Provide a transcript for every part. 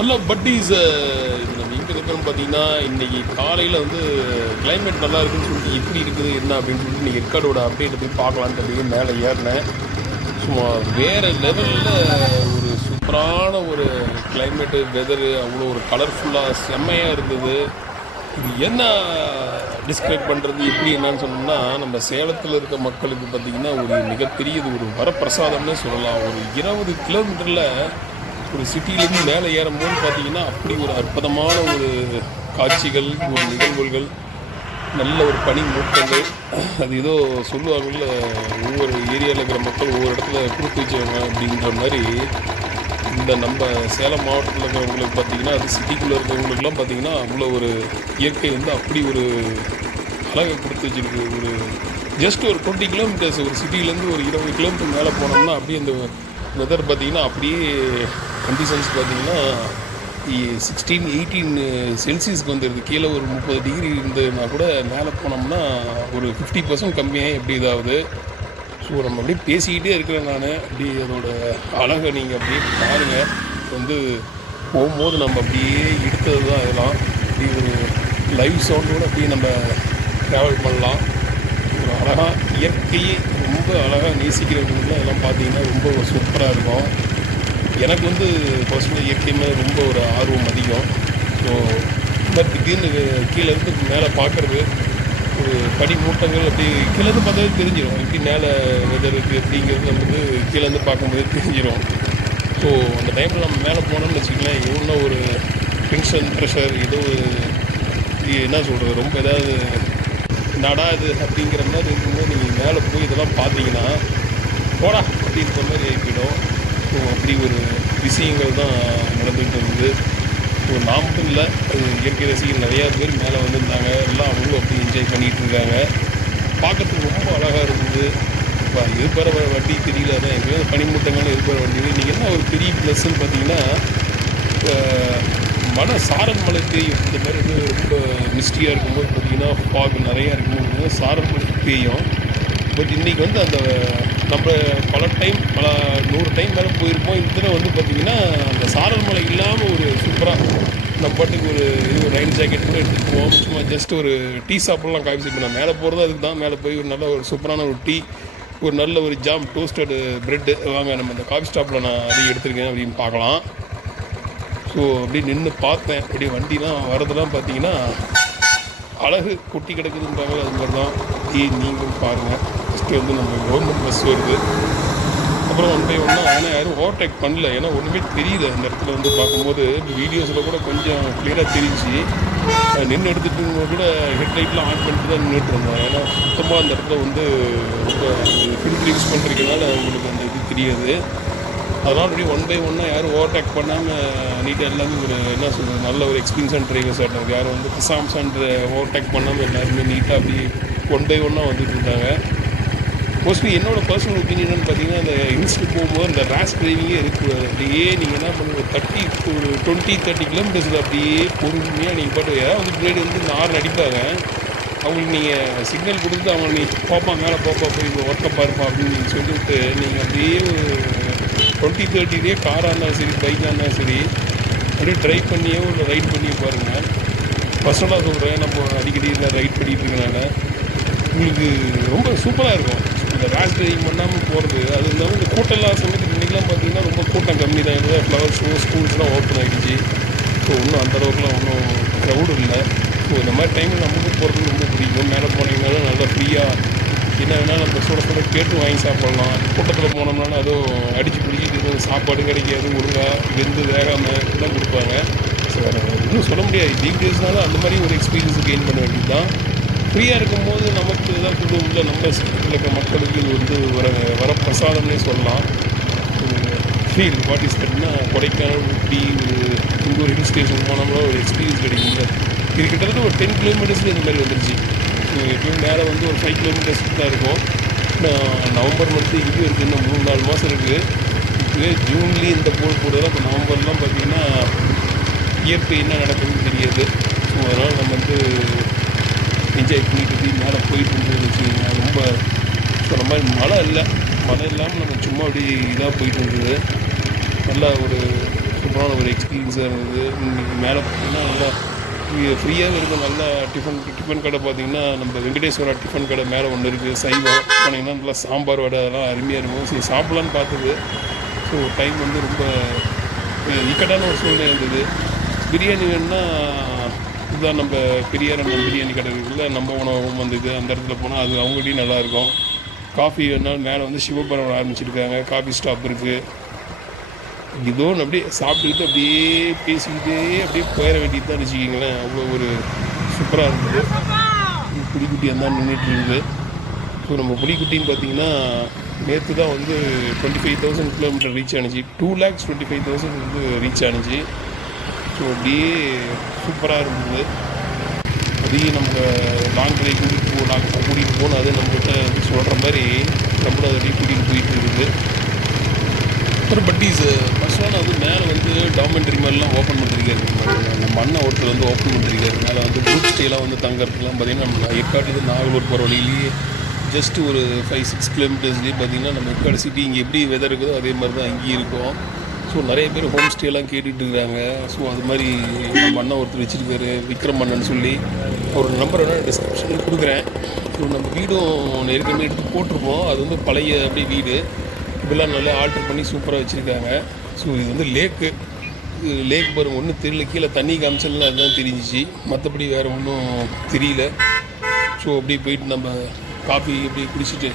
Hello buddies. இது நம்ம எங்கே இருக்கிறோம் பார்த்தீங்கன்னா, இன்றைக்கி காலையில் வந்து கிளைமேட் நல்லா இருக்குன்னு சொல்லிட்டு எப்படி இருக்குது என்ன அப்படின்னு சொல்லிட்டு இன்றைக்கி ஏற்காடோட அப்டேட்டை போய் பார்க்கலான்ட்டு அப்படியே மேலே ஏறினேன். சும்மா வேறு லெவலில் ஒரு சூப்பரான ஒரு கிளைமேட்டு, வெதரு அவ்வளோ ஒரு கலர்ஃபுல்லாக செம்மையாக இருந்தது. இது என்ன டிஸ்கிரைப் பண்ணுறது எப்படி என்னன்னு சொன்னோம்னா, நம்ம சேலத்தில் இருக்க மக்களுக்கு பார்த்திங்கன்னா ஒரு மிகப்பெரிய ஒரு வரப்பிரசாதம்னே சொல்லலாம். ஒரு 20 கிலோமீட்டரில் ஒரு சிட்டியிலேருந்து மேலே ஏறும்போது பார்த்திங்கன்னா அப்படி ஒரு அற்புதமான ஒரு காட்சிகள், ஒரு நிகழ்வுகள், நல்ல ஒரு பனி மூட்டங்கள். அது ஏதோ சொல்லுவாங்கள்ல, ஒவ்வொரு ஏரியாவில் இருக்கிற மக்கள் ஒவ்வொரு இடத்துல கொடுத்து வச்சவங்க அப்படின்ற மாதிரி. இந்த நம்ம சேலம் மாவட்டத்தில் இருக்கிறவங்களுக்கு பார்த்திங்கன்னா, அது சிட்டிக்குள்ளே இருக்கிறவங்களுக்குலாம் பார்த்திங்கன்னா அவ்வளோ ஒரு இயற்கை வந்து அப்படி ஒரு அழகை கொடுத்து வச்சுருக்கு. ஒரு ஜஸ்ட் ஒரு 20 கிலோமீட்டர்ஸ், ஒரு சிட்டிலேருந்து ஒரு 20 கிலோமீட்டர் மேலே போனோம்னா அப்படியே அந்த வெதர் பார்த்திங்கன்னா அப்படியே கண்டிஷன்ஸ் பார்த்திங்கன்னா 16-18 செல்சியஸ்க்கு வந்துடுது. கீழே ஒரு 30 டிகிரி இருந்ததுன்னா கூட மேலே போனோம்னா ஒரு 50% கம்மியாக எப்படி இதாகுது. ஸோ நம்ம அப்படியே பேசிக்கிட்டே இருக்கிறேன் நான். அப்படி அதோட அழகை நீங்கள் அப்படியே பாருங்கள். வந்து போகும்போது நம்ம அப்படியே எடுத்தது தான் இதெல்லாம். அப்படி ஒரு லைவ் சவுண்டோடு அப்படியே நம்ம ட்ராவல் பண்ணலாம். ஒரு அழகாக இயற்கையை ரொம்ப அழகாக நேசிக்கிறவங்களுக்குலாம் இதெல்லாம் பார்த்தீங்கன்னா ரொம்ப சூப்பராக இருக்கும். எனக்கு வந்து பர்சனல் இயற்கை மேலே ரொம்ப ஒரு ஆர்வம் அதிகம். ஸோ இந்த திடீர்னு கீழேருந்து மேலே பார்க்குறது, ஒரு பனி மூட்டங்கள் அப்படி கீழேருந்து பார்த்தாவே தெரிஞ்சிடும் எப்படி மேலே வெதர் இருக்குது அப்படிங்கிறது நமக்கு கீழேருந்து பார்க்கும்போது தெரிஞ்சிடும். ஸோ அந்த டைமில் நம்ம மேலே போனோம்னு வச்சுக்கலாம், எவ்வளோ ஒரு டென்ஷன், ப்ரெஷர், ஏதோ என்ன சொல்கிறது, ரொம்ப ஏதாவது நடாது அப்படிங்கிற மாதிரி இருக்கும்போது நீங்கள் மேலே போய் இதெல்லாம் பார்த்தீங்கன்னா போடா அப்படின்ற மாதிரி ஆகிடும். ஸோ அப்படி ஒரு விஷயங்கள் தான் நடந்துகிட்டு இருந்தது. ஸோ நான் மட்டும் இல்லை, அது இயற்கை ரசிகர்கள் நிறையா பேர் மேலே வந்திருந்தாங்க. எல்லாம் அவங்களும் அப்படி என்ஜாய் பண்ணிகிட்டு இருக்காங்க. பார்க்குறதுக்கு ரொம்ப அழகாக இருந்தது. இப்போ எதிர்பார வண்டி தெரியல, அதான் எங்கேயோ பனிமூட்டங்களும் எதிர்பார வண்டி. நீங்கள் என்ன ஒரு பெரிய ப்ளஸ்ன்னு பார்த்தீங்கன்னா, சாரல் மழை பெய்யும். இந்த மாதிரி வந்து ரொம்ப மிஸ்டியாக இருக்கும்போது பார்த்திங்கன்னா, ஃபாக் நிறையா இருக்கும்போது சாரல் மழை பெய்யும். பட் இன்றைக்கி வந்து அந்த நம்ம பல 100 டைம் மேலே போயிருப்போம். இந்த தடவை வந்து பார்த்திங்கன்னா அந்த சாரல் மழை இல்லாமல் ஒரு சூப்பராக நம்ம பாட்டுக்கு ஒரு ரைன் ஜாக்கெட் கூட எடுத்துகிட்டு போவோம். சும்மா ஜஸ்ட் ஒரு டீ சாப்பிட்லாம், காஃபி சாப்பிட். நான் மேலே போகிறது அதுக்கு தான். மேலே போய் ஒரு நல்ல ஒரு சூப்பரான ஒரு டீ, ஒரு நல்ல ஒரு ஜாம், டோஸ்டடு ப்ரெட்டு வாங்க நம்ம அந்த காஃபி ஸ்டாப்பில் நான் அதையும் எடுத்துருக்கேன் அப்படின்னு பார்க்கலாம். ஸோ அப்படி நின்று பார்த்தேன். அப்படி வண்டிலாம் வரதெல்லாம் பார்த்தீங்கன்னா அழகு கொட்டி கிடக்குதுன்றாங்க. அது மாதிரி தான் நீங்களும் பாருங்கள். ஃபஸ்ட்டு வந்து நம்ம கவர்மெண்ட் பஸ் வருது. அப்புறம் 1 by 1 ஆனால் யாரும் ஓவர்டேக் பண்ணல. ஏன்னா ஒன்றுமே தெரியல அந்த இடத்துல வந்து பார்க்கும்போது. வீடியோஸில் கூட கொஞ்சம் கிளியராக தெரிஞ்சு நின்று எடுத்துகிட்டு கூட ஹெட்லைட்லாம் ஆன் பண்ணிட்டு தான் நின்றுட்டு இருந்தோம். ஏன்னா சுத்தமாக அந்த இடத்துல வந்து ரொம்ப ஃபில்ட்ரு யூஸ் பண்ணுறதுனால அவங்களுக்கு அந்த இது தெரியாது. அதனால் அப்படி 1 by 1 யாரும் ஓவர்டேக் பண்ணாமல் நீட்டாக எல்லாமே ஒரு என்ன சொல்கிறது, நல்ல ஒரு எக்ஸ்பீரியன்ஸான டிரைவர்ஸ் ஆகிட்டாங்க. யாரும் வந்து கசாம்ஸான்ற ஓவர்டேக் பண்ணாமல் எல்லாருமே நீட்டாக அப்படி 1 by 1 வந்துட்டு இருந்தாங்க. மோஸ்ட்லி என்னோடய பர்சனல் ஒப்பீனியன் பார்த்தீங்கன்னா, அந்த ஹில்ஸ்க்கு போகும்போது அந்த ரேஷ் டிரைவிங்கே இருக்கக்கூடாது. அப்படியே நீங்கள் என்ன பண்ணுங்கள், ஒரு 20-30 கிலோமீட்டர்ஸில் அப்படியே பொறுமையாக நீங்கள் பாட்டு யாராவது பின்னாடி வந்து நார் அடிப்பாங்க. அவங்களுக்கு நீங்கள் சிக்னல் கொடுத்து அவங்க நீ போப்பா மேலே போப்பா போய் ஒர்க்கை பாருப்பா அப்படின்னு நீங்கள் சொல்லிவிட்டு நீங்கள் அப்படியே ஒரு 20-30 காராக இருந்தாலும் சரி, பைக்காக இருந்தாலும் சரி, அப்படியே ட்ரைவ் பண்ணியோ இல்லை ரைட் பண்ணியோ பாருங்கள். பர்சனலாக சொல்கிறேன், நம்ம அடிக்கடி இதில் ரைட் பண்ணிகிட்டு இருக்கனால உங்களுக்கு ரொம்ப சூப்பராக இருக்கும். இந்த ரேஷ் டிரைவிங் பண்ணாமல் போகிறது. அது இருந்தாலும் இந்த கூட்டம்லாம் சமயத்துக்கு இன்றைக்கெலாம் பார்த்தீங்கன்னா ரொம்ப கூட்டம் கம்மி தான். எதாவது ஃப்ளவர் ஷோ, ஸ்கூல்ஸ்லாம் ஓப்பன் ஆகிடுச்சு. ஸோ இன்னும் அந்தளவுக்குலாம் ஒன்றும் க்ரௌடு இல்லை. ஸோ இந்த மாதிரி டைமில் நமக்கு போகிறது ரொம்ப பிடிக்கும். மேலே போனீங்கனாலும் நல்லா ஃப்ரீயாக என்ன வேணால் நம்ம சுட சுட கேட்டு வாங்கி சாப்பிட்லாம். கூட்டத்தில் போனோம்னாலும் அதுவும் அடித்து பிடிக்கிட்டு சாப்பாடு கிடைக்காது, ஒழுங்காக வெந்து வேகாமல் தான் கொடுப்பாங்க. ஸோ இன்னும் சொல்ல முடியாது. வீக் டேஸ்னாலும் அந்த மாதிரி ஒரு எக்ஸ்பீரியன்ஸ் கெயின் பண்ண வேண்டியது தான். ஃப்ரீயாக இருக்கும்போது நமக்கு தான் சொல்லுவோம்ல, நம்ம சிட்டியில் இருக்க மக்களுக்கு இது வந்து வரப்பிரசாதம்னே சொல்லலாம். ஃபீல் வாட் இஸ் தட்னா, கொடைக்கானல், ஊட்டி, இங்கே ஒரு ஹில் ஸ்டேஷன் போனோம்னா ஒரு எக்ஸ்பீரியன்ஸ் கிடைக்குங்க. இது கிட்டத்தட்ட ஒரு 10 கிலோமீட்டர்ஸில் இந்த மாதிரி வந்துருச்சு. எப்பயும் மேலே வந்து ஒரு 5 கிலோமீட்டர்ஸ் தான் இருக்கும். நவம்பர் மந்த்து இங்கேயும் இருக்குது, இன்னும் 3-4 மாதம் இருக்குது. இப்போவே ஜூன்லேயும் இந்த போடுறதெல்லாம் இப்போ நவம்பர்லாம் பார்த்திங்கன்னா இயற்கை என்ன நடக்குதுன்னு தெரியாது. ஸோ அதனால் நம்ம வந்து என்ஜாய் பண்ணிட்டு மேலே போயிட்டு இருந்தது வச்சுக்கிங்க. ரொம்ப சொன்ன மாதிரி மழை இல்லாமல் நம்ம சும்மா அப்படி இதாக போயிட்டு இருந்தது. நல்லா ஒரு சூப்பரான ஒரு எக்ஸ்பீரியன்ஸாக இருந்தது. மேலே பார்த்தீங்கன்னா நல்லா ஃப்ரீயாகவே இருக்கும். நல்லா டிஃபன் கடை பார்த்தீங்கன்னா நம்ம வெங்கடேஸ்வரா டிஃபன் கடை மேலே ஒன்று இருக்குது, சைவம். போனீங்கன்னா நல்லா சாம்பார் வடை அதெல்லாம் அருமையாக இருக்கும். சரி சாப்பிட்லான்னு பார்த்தது. ஸோ டைம் வந்து ரொம்ப இக்கட்டான ஒரு சூழ்நிலை இருந்தது. பிரியாணி வேணுன்னா இதுதான் நம்ம பெரியாரண்ணன் பிரியாணி கடை இருக்குல்ல, நம்ம உணவகம் வந்தது. அந்த இடத்துல போனால் அது அவங்ககிட்டையும் நல்லாயிருக்கும். காஃபி வேணாலும் மேலே வந்து சிவபுரம் ஆரம்பிச்சிருக்காங்க, காஃபி ஸ்டாப் இருக்குது. இதோ அப்படியே சாப்பிட்டுக்கிட்டு அப்படியே பேசிக்கிட்டே அப்படியே போயிட வேண்டியது தான் வச்சுக்கிங்களேன். அவ்வளோ ஒரு சூப்பராக இருந்தது. புலிக்குட்டி அந்த நின்றுட்டு இருக்குது. ஸோ நம்ம புலிக்குட்டின்னு பார்த்தீங்கன்னா நேற்று தான் வந்து 25,000 கிலோமீட்டர் ரீச் ஆனிச்சு. 2,25,000 வந்து ரீச் ஆனிச்சு. ஸோ அப்படியே சூப்பராக இருந்தது. அதையும் நம்ம லாங் ட்ரைவ் கூட்டிகிட்டு போகணும். அது நம்மகிட்ட வந்து சொல்கிற மாதிரி நம்மளும் அதை அப்படியே கூட்டிகிட்டு போயிட்டு இருக்குது. அப்புறம் பட்டீஸ் ஃபஸ்ட்டாக வந்து மேலே வந்து டாக்குமெண்ட்ரி மாதிரிலாம் ஓப்பன் பண்ணிருக்காரு. நம்ம அண்ணன் ஒருத்தர் வந்து ஓப்பன் பண்ணிருக்காரு. மேலே வந்து குரூப் ஸ்டேலாம் வந்து தங்கறதுலாம் பார்த்தீங்கன்னா நம்ம ஏற்காடு நாகலூர் போகிற வழியிலேயே ஜஸ்ட் ஒரு 5-6 கிலோமீட்டர்ஸ்லேயே பார்த்தீங்கன்னா நம்ம ஏற்காடு சிட்டி இங்கே எப்படி வெதர் இருக்குதோ அதே மாதிரி தான் அங்கேயும் இருக்கும். ஸோ நிறைய பேர் ஹோம் ஸ்டேலாம் கேட்டுட்டு இருக்காங்க. ஸோ அது மாதிரி நம்ம அண்ணன் ஒருத்தர் வச்சுருக்காரு, விக்ரம் அண்ணன் சொல்லி. ஒரு நம்பர் வேணால் டிஸ்கிரிப்ஷனில் கொடுக்குறேன். ஸோ நம்ம வீடும் ஏற்கனவே எடுத்து போட்டிருப்போம். அது வந்து பழைய அப்படியே வீடு இப்பெல்லாம் நல்லா ஆல்ட்ரு பண்ணி சூப்பராக வச்சுருக்காங்க. ஸோ இது வந்து லேக் பாருங்க, ஒன்றும் தெரியல. கீழே தண்ணி காமிச்சல்லாம் அதுதான் தெரிஞ்சிச்சு, மற்றபடி வேறு ஒன்றும் தெரியல. ஸோ அப்படியே போயிட்டு நம்ம காஃபி இப்படி குடிச்சிட்டு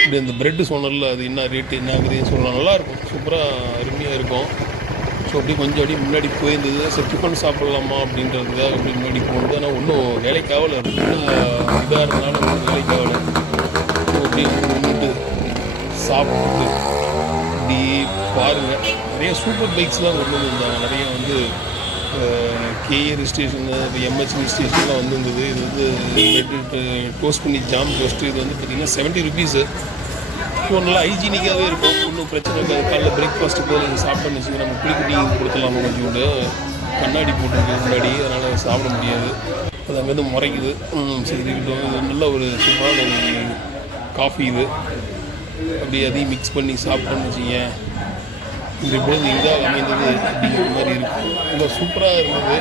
இப்படி அந்த ப்ரெட்டு சொன்னல அது என்ன ரேட்டு என்ன ஆகுதுன்னு சொல்லலாம். நல்லாயிருக்கும், சூப்பராக அருமையாக இருக்கும். ஸோ அப்படியே கொஞ்சம் அப்படியே முன்னாடி போயிருந்தது. சரி டிஃபன் சாப்பிட்லாமா அப்படின்றதுக்காக அப்படி முன்னாடி போனது. ஆனால் ஒன்றும் வேலைக்கு ஆகலை, இதாக இருந்தாலும் ஒன்றும் வேலைக்கு ஆகலை. ஸோ அப்படியே நின்றுட்டு சாப்பிட்டு இப்படி பாருங்கள். நிறைய சூப்பர் பைக்ஸ்லாம் கொண்டு வந்திருந்தாங்க. நிறைய வந்து கேஏ ரிஜிஸ்ட்ரேஷனு, இப்போ எம்ஹெச் ரிஜிஸ்ட்ரேஷன்லாம் வந்துருந்தது. இது வந்து பெட்டு டோஸ்ட் பண்ணி ஜாம் டோஸ்ட்டு. இது வந்து பார்த்திங்கன்னா 70 ருபீஸு. ஸோ நல்லா ஹைஜீனிக்காகவே இருக்கும், ஒன்றும் பிரச்சனை இருக்காது. காலைல பிரேக்ஃபாஸ்ட்டு போய் நீங்கள் சாப்பிட்டோன்னு வச்சுக்கோங்க. நம்ம குடிக்குட்டி கொடுத்துடலாமா கொஞ்சோண்டு, கண்ணாடி போட்டுருக்கு முன்னாடி, அதனால் சாப்பிட முடியாது. அது அங்கேருந்து முறைக்குது. சரி இருக்கட்டும். இது நல்ல ஒரு சூப்பரான காஃபி. இது அப்படியே அதையும் மிக்ஸ் பண்ணி சாப்பிட்டோன்னு வச்சுங்க. இன்றைய பொழுது இதாக அமைந்தது அப்படிங்கிற மாதிரி இருக்கும். ரொம்ப சூப்பராக இருந்தது.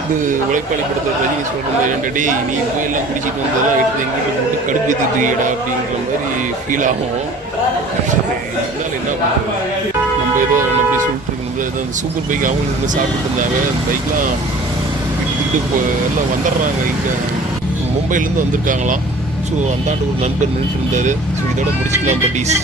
இது உழைப்பாளி படத்தை ரஜினி சொல்கிற மாதிரி ரெண்டடி நீ போய் எல்லாம் குடிச்சிட்டு வந்ததெல்லாம் எடுத்து எங்கிட்ட போட்டு கடுப்பேற்றிட்டுடா அப்படிங்கிற மாதிரி ஃபீல் ஆகும். இதனால் என்ன பண்ணுறது, நம்ம ஏதோ ஒன்று அப்படி சொல்லிட்டு இருக்கணும். ஏதோ அந்த சூப்பர் பைக் அவங்களுக்கு சாப்பிட்டு இருந்தாங்க. அந்த பைக்லாம் எடுத்துக்கிட்டு எல்லாம் வந்துடுறாங்க. இங்கே மும்பைலேருந்து வந்திருக்காங்களாம். ஸோ அந்தாண்டு ஒரு நண்பர் நின்றுட்டு இருந்தார். ஸோ இதோட முடிச்சுக்கலாம் பட்டீஸ்.